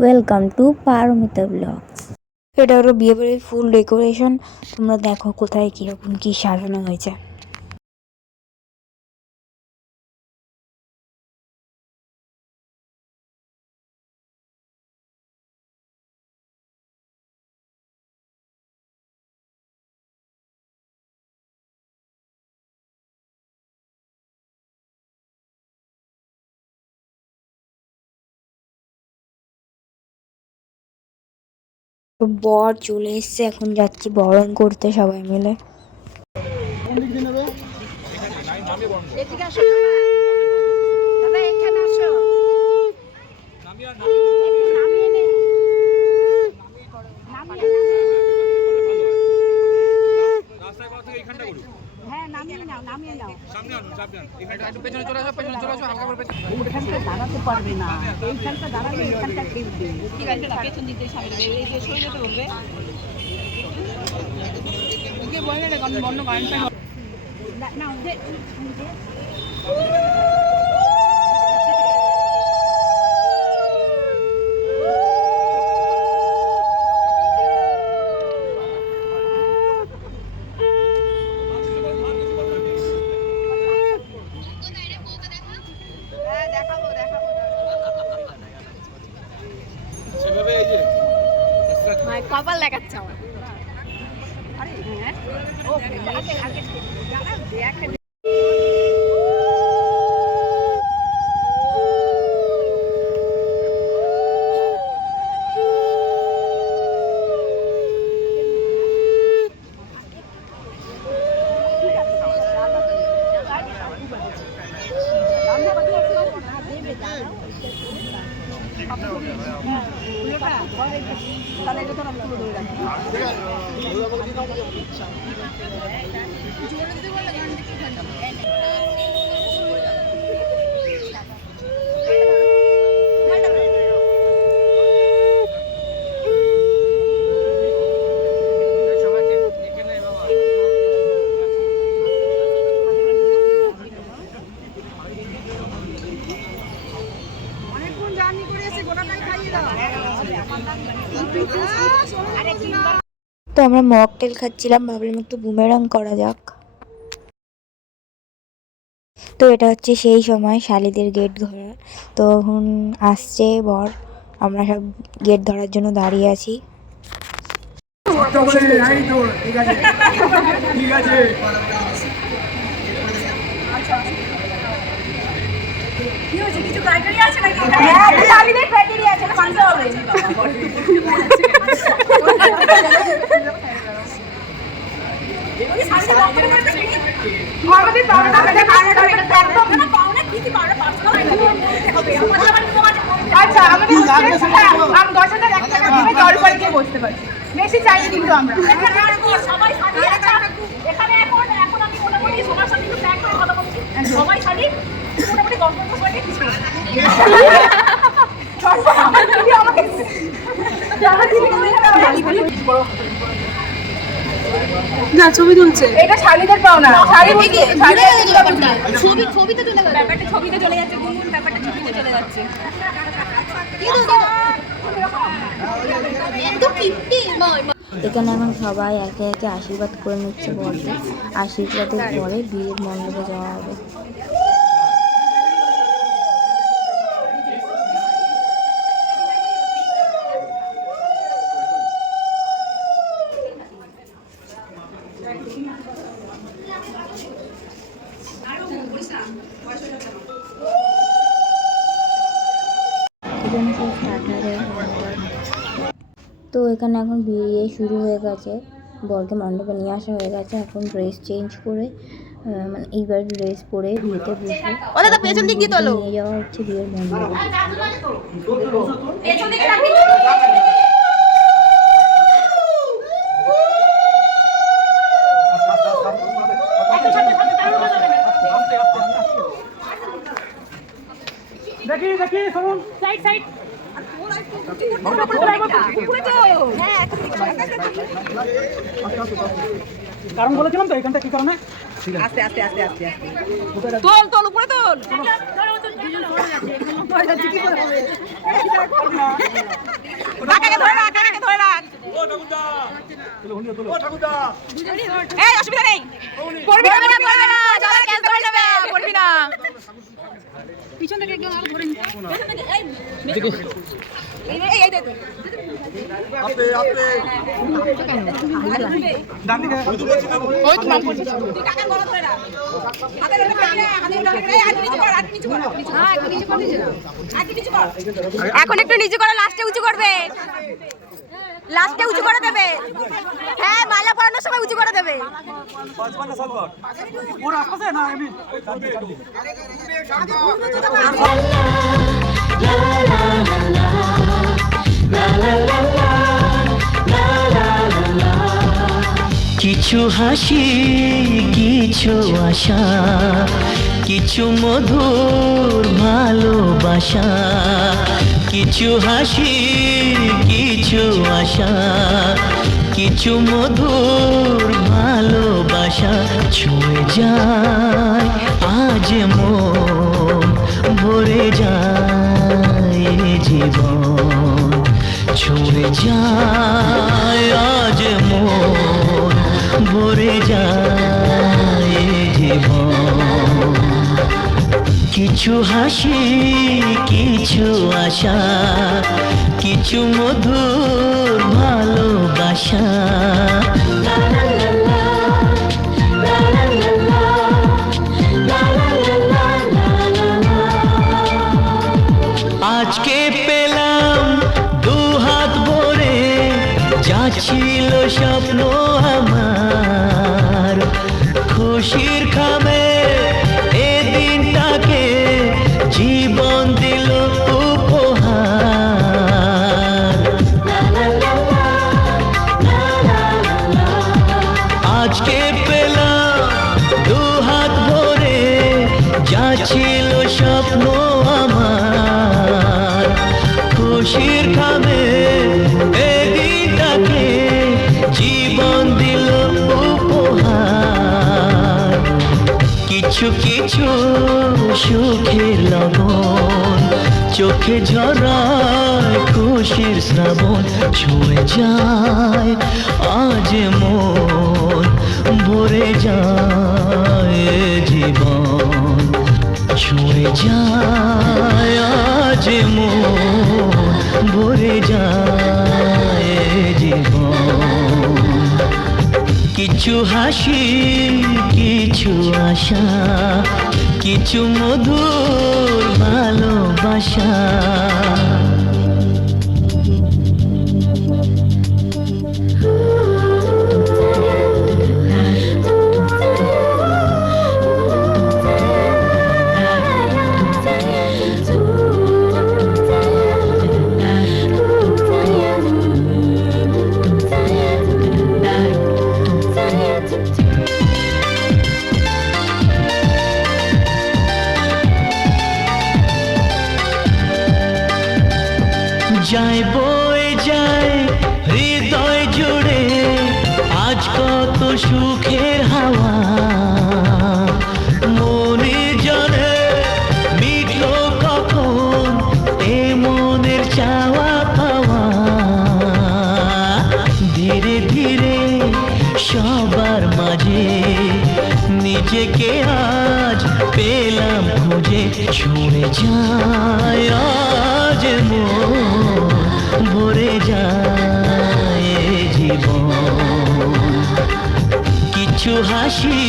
Welcome to Paromita blogs. এটা হলো বিয়েবাড়ির ফুল ডেকোরেশন। তোমরা দেখো কোথায় কিরকম কি সাজানো হয়েছে। তো বর চলে এসছে, এখন যাচ্ছি বরণ করতে সবাই মিলে। দাঁড়াতে পারবে না, এইখানটা দাঁড়ালে এইখানটা খেলবে। ঠিক আছে, পেছন দিতে সামনে এই যে সরে যেতে বলবে। কি বলে না বন্ধ করেন না ওদের কপাল দেখাচ্ছে আমার। আরে হ্যাঁ ওকে আগে আগে জানা দেখে তো আমরা মকটেল খাচ্ছিলাম, ভাবলাম একটু বুমেরাং করা যাক। তো এটা হচ্ছে সেই সময় শালিদের গেট ধরা। তো এখন আসছে বর, আমরা সব গেট ধরার জন্য দাঁড়িয়ে আছি। কিছু ক্রাইটেরিয়া আছে নাকি? হ্যাঁ, শালিদের ক্রাইটেরিয়া আছে, মানতে হবে। আচ্ছা আমাদের 10,000 1 টাকা দিয়ে দরবার গিয়ে বসতে পারি, বেশি চাই কিন্তু আমরা সবাই শাড়ি এখানে এখন আমি মোটামুটি সবার সাথে একটু ট্যাগ করে কথা বলছি। সবাই শাড়ি মোটামুটি 10 করে কিছু না ছবি তুলছে, এটা শালিদের পাওনা। শাড়ি ছবিতে চলে গেল, ব্যাপারটা ছবিতে চলে যাচ্ছে, গুনগুন ব্যাপারটা ছবিতে চলে যাচ্ছে। এখানে এখন সবাই একে একে আশীর্বাদ করে নিচ্ছে বরকে। আশীর্বাদের পরে বিয়ের মণ্ডপে যাওয়া হবে। তো এখানে এখন বিয়ে শুরু হয়ে গেছে, বরকে মণ্ডপে নিয়ে আসা হয়ে গেছে। এখন ড্রেস চেঞ্জ করে মানে এইবার ড্রেস পরে বিয়েতে বসে নিয়ে যাওয়া হচ্ছে বিয়ের মণ্ডপে। দেখি শুনুন, সাইড সাইড কারণ বলেছিলাম তো এখানটা কি কারণে। আস্তে আস্তে আস্তে আস্তে আস্তে তোল তোল উপরে তোল। এই অসুবিধা নেই, পড়বি না, সবাই ক্যান্সেল করে নেবে, পড়বি না। পিছন থেকে একদম আর ধরে নিতে, এই দে ওই তো নাম পড়ছিস তুই কাকার গলা ধরে রাখ, হাতে ধরে রাখ, হাতে ধরে রাখ, আগে নিচু কর, আগে নিচু কর, হ্যাঁ একটু নিচু কর, আগে নিচু কর, এখন একটু নিচু করে লাস্টে উঁচু করবে, লাস্টে উঁচু করে দেবে, হ্যাঁ মালা পরানোর সময় উঁচু করে দেবে। ওর আশপাশে না এমনি কিছু হাসি, কিছু আশা, কিছু মধুর ভালোবাসা, কিছু হাসি, কিছু আশা, কিছু মধুর ভালোবাসা, ছুঁয়ে যায় আজ মন, ভরে যায় জীবন, ছুঁয়ে যায় আজ মন, ভরে যায় জীবন। কিছু হাসি, কিছু আশা, কিছু মধুর ভালোবাসা, আজকে পেলাম দু হাত ভরে, যা ছিল স্বপ্ন আমার, খুশির খামে এ দিনটাকে জীবন দিল উপহার। আজকে পেলাম দু হাত ভরে, যা ছিল স্বপ্ন আমার, খুশির খামে এ দিনটাকে জীবন দিল উপহার। কিছু কিছু সুখের লগন, চোখে ঝরায় খুশির শ্রাবণ, ছুঁয়ে যায় আজ মন, ভরে যায় জীবন, ছুঁয়ে যায় আজ মন, ভরে যায় জীবন। কিছু হাসি, কিছু আশা, কিছু মধুর ভালোবাসা। যায় বয়ে যায় হৃদয় জুড়ে আজ কত সুখের হাওয়া, মনে জানে মিটলো কখন এ মনের চাওয়া পাওয়া। ধীরে ধীরে সবার মাঝে নিজেকে আজ পেলাম খুঁজে, ছুঁয়ে যায় আজ মন, ভরে যায় জীবন। কিছু হাসি,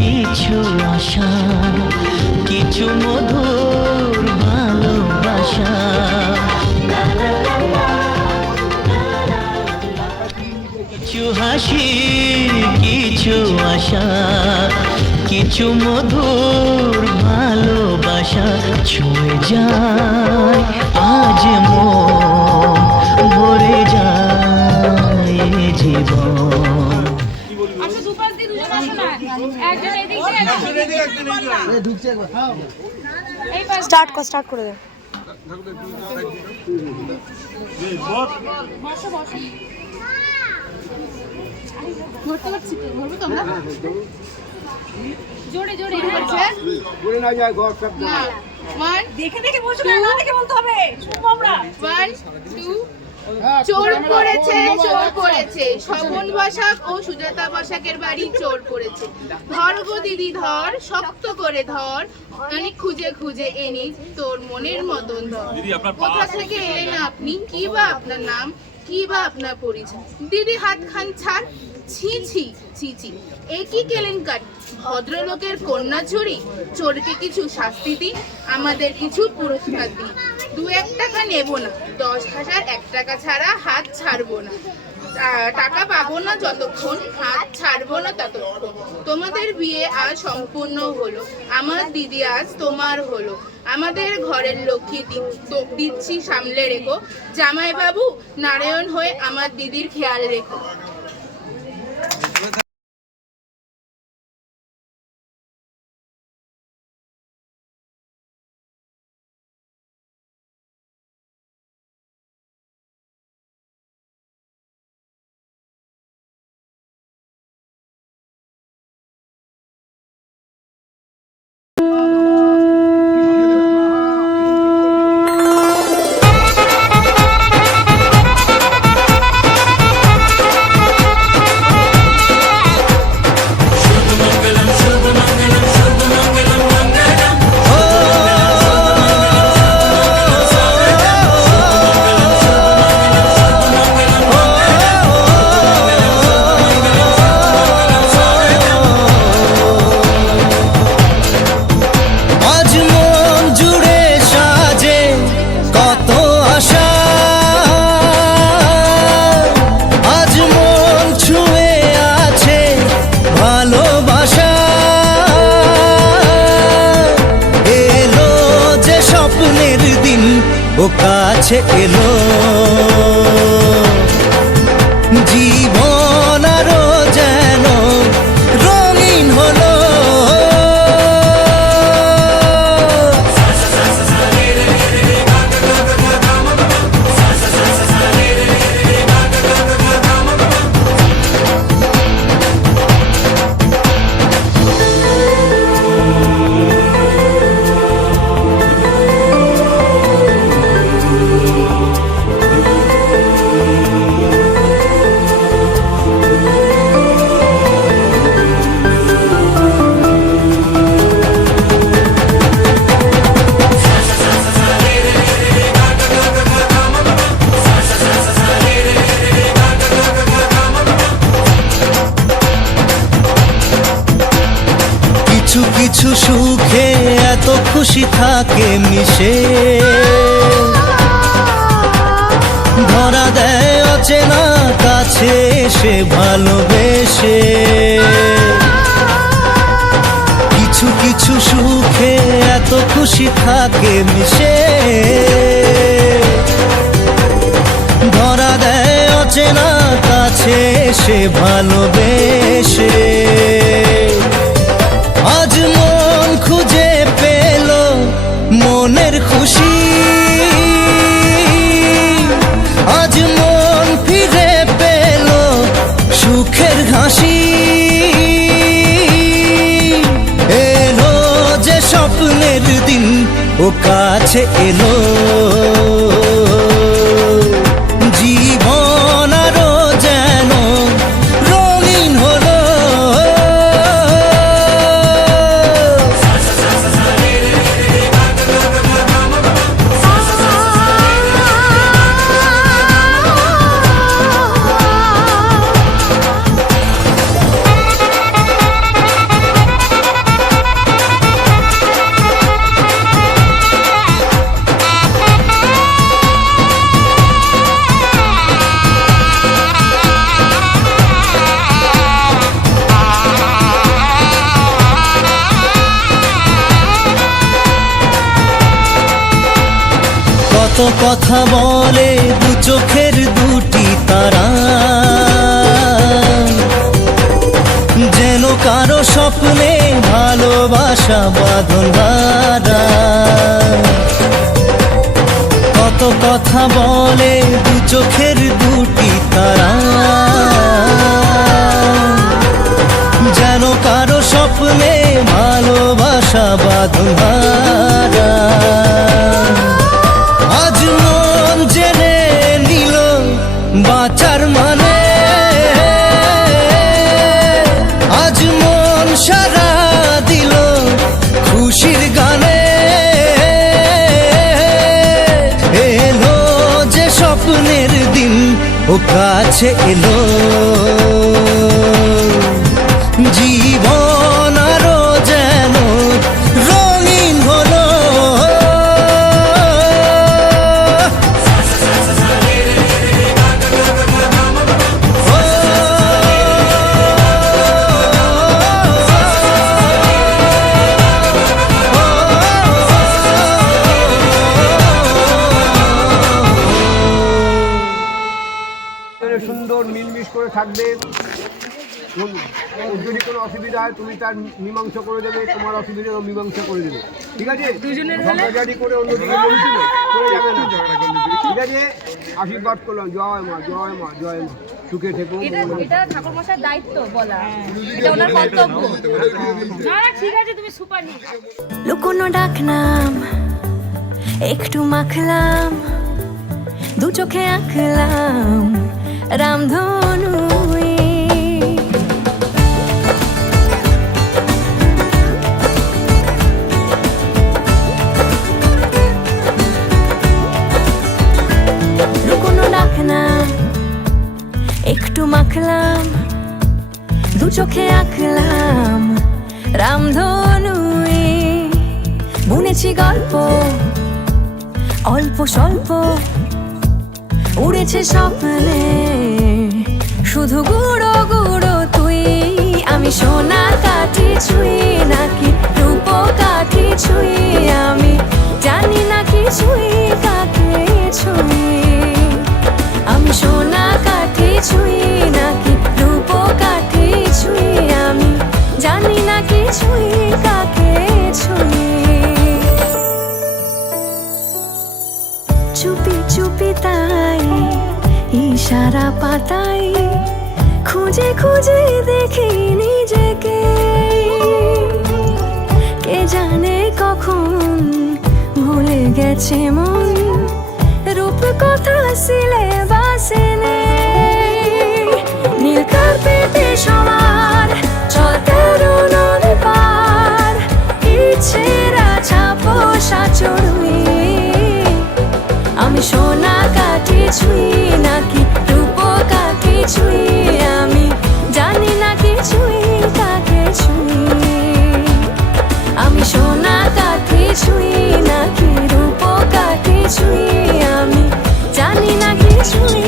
কিছু আশা, কিছু মধুর ভালোবাসা। কিছু হাসি, কিছু আশা, কিছু মধুর ভালোবাসা, ছুঁয়ে যায় আজ মন, ভরে যায় জীবন। আচ্ছা দুপাশ দিয়ে দুজন আসো না, একজন এদিক দিয়ে একজন ঢুকছে একবার, এই পাশ স্টার্ট করে দে। বসো বসো, ধরতে পারছি তো, ধরবো তো আমরা জোরে জোরে, জোরে না যায় ঘর সব না দেখে দেখে বলছো না, দেখে বলতে হবে, শুনবো আমরা। 1 2 চোর পড়েছে শগুন বসাক ও সুজাতা বসাকের বাড়ি চোর পড়েছে। ধর গো দিদি ধর, শক্ত করে ধর, অনেক খুঁজে খুঁজে এনে তোর মনের মতন ধর। কোথা থেকে এলেন আপনি, কি বা আপনার নাম, কি বা আপনার পরিচয়? দিদি হাত খান ছাড়, ছি ছি ছি ছি, এ কি কেলেঙ্কারি, ভদ্রলোকের কন্যা চুরি, চোরকে কিছু শাস্তি দিন, আমাদের কিছু পুরস্কার দিন। 2-1 টাকা নেব না, 10,000 1 টাকা ছাড়া হাত ছাড়বো না, টাকা পাবো না যতক্ষণ, হাত ছাড়বো না ততক্ষণ। তোমাদের বিয়ে আজ সম্পূর্ণ হলো, আমার দিদি আজ তোমার হলো, আমাদের ঘরের লক্ষ্মী দিচ্ছি সামলে রেখো, জামাই বাবু নারায়ণ হয়ে আমার দিদির খেয়াল রেখো। ও কাছে এলো জীবন আরো যেন রঙিন হলো। কিছু কিছু সুখে এত খুশি থাকে মিশে, ধরা দেয় অচেনা কাছে এসে ভালোবেসে। কিছু কিছু সুখে এত খুশি থাকে মিশে, ধরা দেয় অচেনা কাছে এসে ভালোবেসে। আজ মন খুঁজে পেল মনের খুশি, আজ মন ফিরে পেল সুখের হাসি। এলো যে স্বপ্নের দিন ও কাছে এলো, জীবন আরো যেন রঙিন হলো। কত কথা বলে দু চোখের দুটি তারা, যেন কারো স্বপ্নে ভালোবাসা বাঁধন ধরা। কত কথা বলে দু চোখের দুটি তারা, যেন কারো স্বপ্নে ভালোবাসা বাঁধন ধরা। স্বপ্নের দিন ও কাছে এলো, জীবন আরো যেন রঙিন হলো। সুন্দর মিলমিশ করে থাকবে। ওর যদি কোনো অসুবিধা হয় তুমি তার মীমাংসা করে দেবে, তোমার অসুবিধার মীমাংসা করে দেবে, ঠিক আছে? ঝগড়াঝাড়ি করে অন্যদিকে চলে যাবে না, ঠিক আছে? আশীর্বাদ করলাম, জয় মা জয় মা জয় মা, সুখে থেকো। এটা ঠাকুর মশাইয়ের দায়িত্ব বলা, এটা ওনার কর্তব্য। না ঠিক আছে, তুমি সুপার হিট। লুকোনো ডাকনাম একটু মাখলাম, দু চোখে আঁকলাম রামধনু। লুকোনো ডাকনাম একটু মাখলাম, দু চোখে আঁকলাম রামধনু। বুনেছি গল্প অল্প স্বল্প, উড়েছে স্বপ্নে শুধু গুঁড়ো গুঁড়ো তুই। আমি সোনা কাঠি ছুঁই নাকি রূপ কাঠি ছুঁই, আমি জানি না কিছুই কাকে ছুঁই। আমি সোনা কাঠি ছুঁই নাকি রূপ কাঠি ছুঁই, আমি জানি না কিছুই কাকে ছুঁই। চুপি চুপি তাই ইশারা পাতাই, খুঁজে খুঁজে দেখি নিজেকে। কে জানে কখন ভুলে গেছে মন, রূপ কথা সিলেবাসে নেই। নীল কার্পেটে সবার চলতে নদী পার, ইচ্ছেরা ছাপোষা চড়ুই। আমি সোনা কাঠি ছুঁই নাকি রূপ কাঠি ছুঁই, আমি জানি না কিছুই কাকে ছুঁই। আমি সোনা কাঠি ছুঁই নাকি রূপ কাঠি ছুঁই, আমি জানি না কিছুই